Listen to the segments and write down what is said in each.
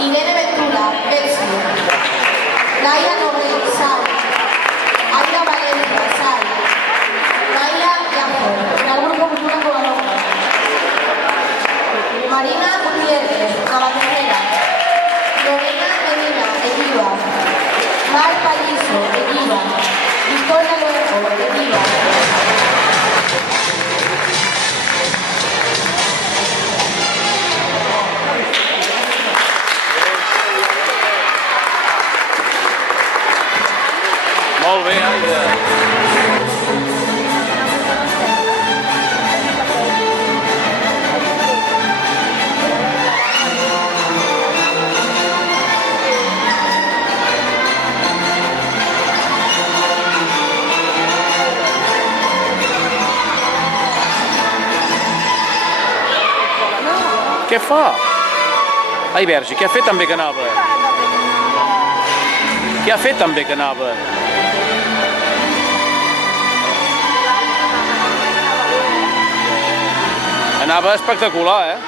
Irene Ventura, Bexi. Laia Nogué, Sal. Aida Valencia, Sal. Laia Llazo, del Grupo Cultura Covadonga. Marina Gutiérrez, Navarrete. Lorena Medina, Equiva. Mar Palliso, Equiva. Victoria Luengo, Equiva. Molt bé, Aida. Què fa? Ai, Verge, què ha fet també que anava? Què ha fet també que anava? Anava espectacular, eh?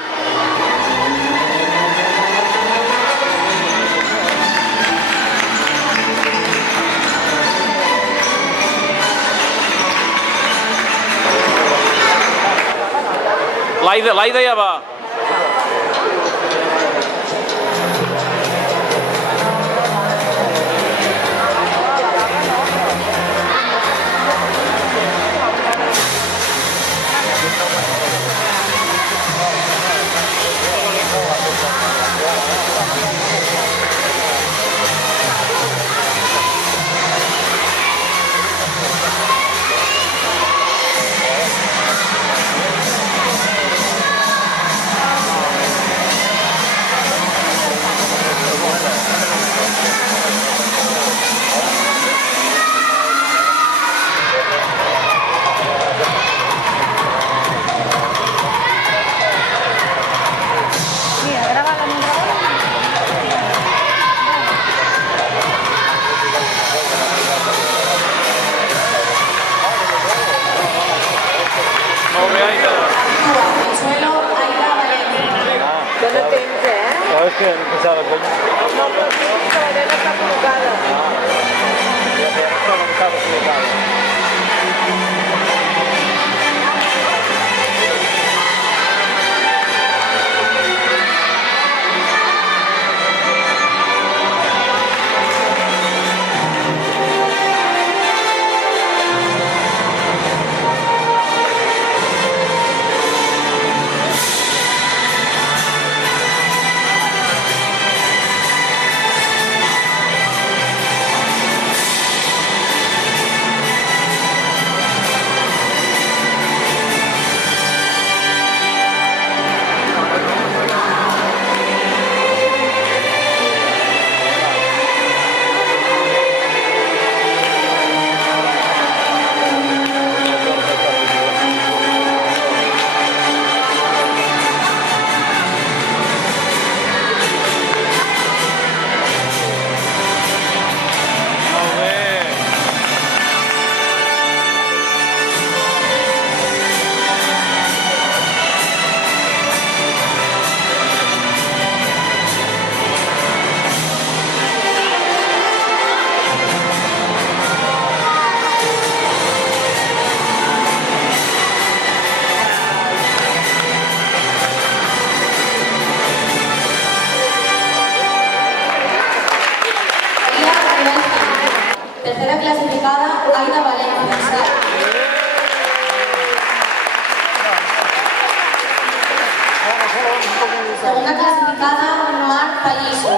L'Aida ja va. És que pensava que... No, però sí, que la nena està col·locada. Ja pensava que estava col·locada. Tercera clasificada, Aida Valencia. Segunda clasificada, Mar Palliso.